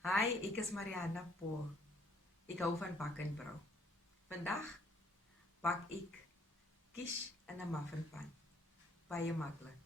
Hi, ek is Mariana Paul. Ek hou van bak en brou. Vandag bak ek quiche in 'n muffinpan. Baie maklik.